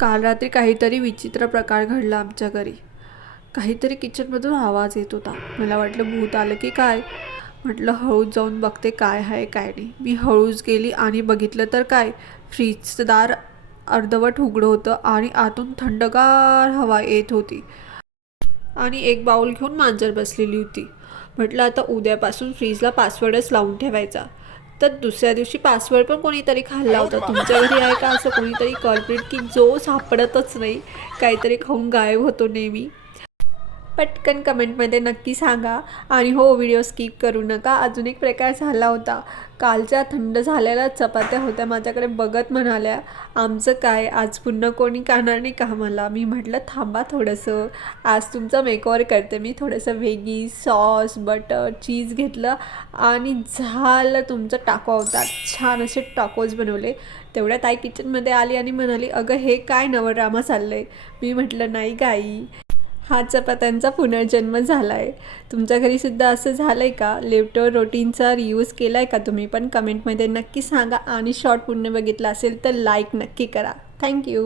काल रात्री काहीतरी विचित्र प्रकार घडला आमच्या घरी. काहीतरी किचनमधून आवाज येत होता. मला वाटलं भूत आलं की काय. म्हटलं हळूच जाऊन बघते काय आहे काय नाही. मी हळूच गेली आणि बघितलं तर काय, फ्रीजचं दार अर्धवट उघडं होतं आणि आतून थंडगार हवा येत होती आणि एक बाऊल घेऊन मांजर बसलेली होती. म्हटलं आता उद्यापासून फ्रीजला पासवर्डच लावून ठेवायचा. तर दुसऱ्या दिवशी पासवर्ड पण कोणीतरी खाल्ला होता. तुमच्या घरी आहे का असं कोणीतरी कल्प्रिट की जो सापडतच नाही, काहीतरी खाऊन गायब होतो नेहमी? पटकन कमेंटमध्ये नक्की सांगा. आणि हो, व्हिडिओ स्किप करू नका. अजून एक प्रकार झाला होता. कालच्या थंड झालेल्या चपात्या होत्या माझ्याकडे बघत म्हणाल्या, आमचं काय आज पुन्हा कोणी खाणार नाही का मला? मी म्हटलं थांबा थोडंसं, आज तुमचं मेकओव्हर करते मी. थोडंसं व्हेगी सॉस बटर चीज घेतलं आणि झालं तुमचं टाको अवतार. छान असे टाकोज बनवले. तेवढ्यात आई किचनमध्ये आली आणि म्हणाली, अगं हे काय नवड्रामा चाललं आहे? मी म्हटलं नाही गाई, हा चपात्यांचा पुनर्जन्म झाला आहे. तुमच्या घरीसुद्धा असं झालं आहे का? लेफ्टओव्हर रोटीनचा रियूज केला आहे का तुम्ही पण? कमेंटमध्ये नक्की सांगा. आणि शॉर्ट पुन्हा बघितला असेल तर लाईक नक्की करा. थँक्यू.